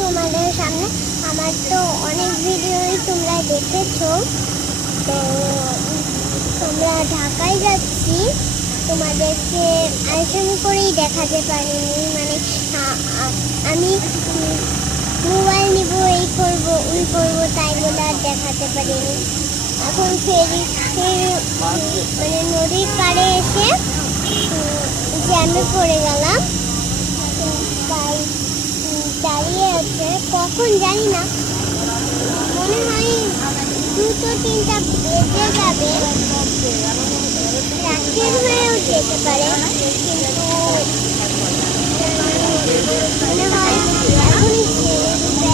তোমাদের সামনে আমার তো অনেক ভিডিওই তোমরা দেখেছো। তো তোমরা ঢাকায় যাচ্ছি, তোমাদেরকে আয়োজন করেই দেখাতে পারিনি। মানে আমি মোবাইল নিব, এই করবো ওই করবো, তাই বলে আর দেখাতে পারিনি। এখন মানে নদীর পাড়ে এসে জ্যামে পড়ে গেলাম, তাই দাঁড়িয়ে আছে। কখন জানি না, মনে হয় 2-3টা বেজে যাবে, রাত্রের হয়েও যেতে পারে, কিন্তু মনে হয় এখনই ছেড়ে দিবে।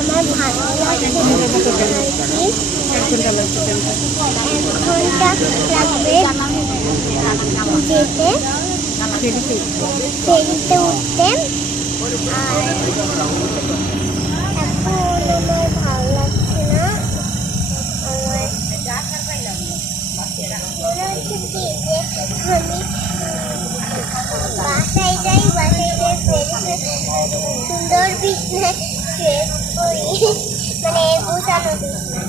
আমার ভালো লাগছে, 1 ঘন্টা লাগবে যেতে, ফেরিতে উঠতে। আর এখন আমার ভালো লাগছে না, আমার মনে হচ্ছে কি যে আমি বাসায় যাই, ফেরিতে সুন্দর বিছনায় শুয়ে পড়ি, মানে গোছানো বিছনা।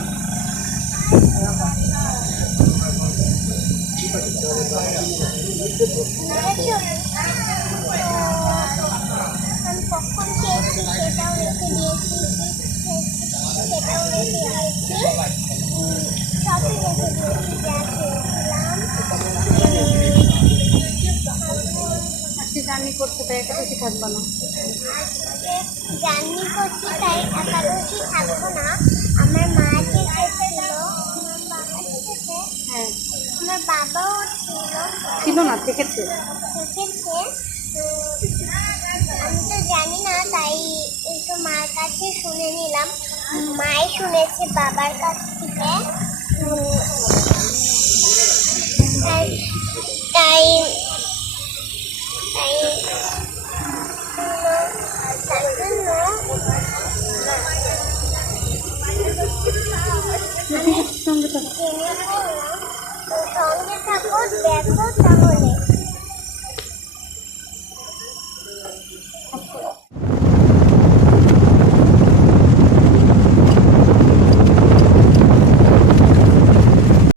আমি কখন খেয়েছি সেটাও রেখে দিয়েছি, সেটাও রেখে দিয়েছি, সবই রেখে দিয়েছি যা খেয়েছিলাম। জার্নি করতে তাই একাদশী থাকবো না, জার্নি করছি তাই একাদশী থাকবো না। আমার মা থেকেছিল, আমার বাবা থেকেছে, হ্যাঁ আমার বাবাও ছিল না, থেকেছে। আমি তো জানি না, তাই একটু মার কাছে শুনে নিলাম। মাই শুনেছে বাবার কাছ থেকে, তাই তাই তাই তার জন্য সঙ্গে জেনে বললাম। সঙ্গে থাকো, দেখো তাহলে।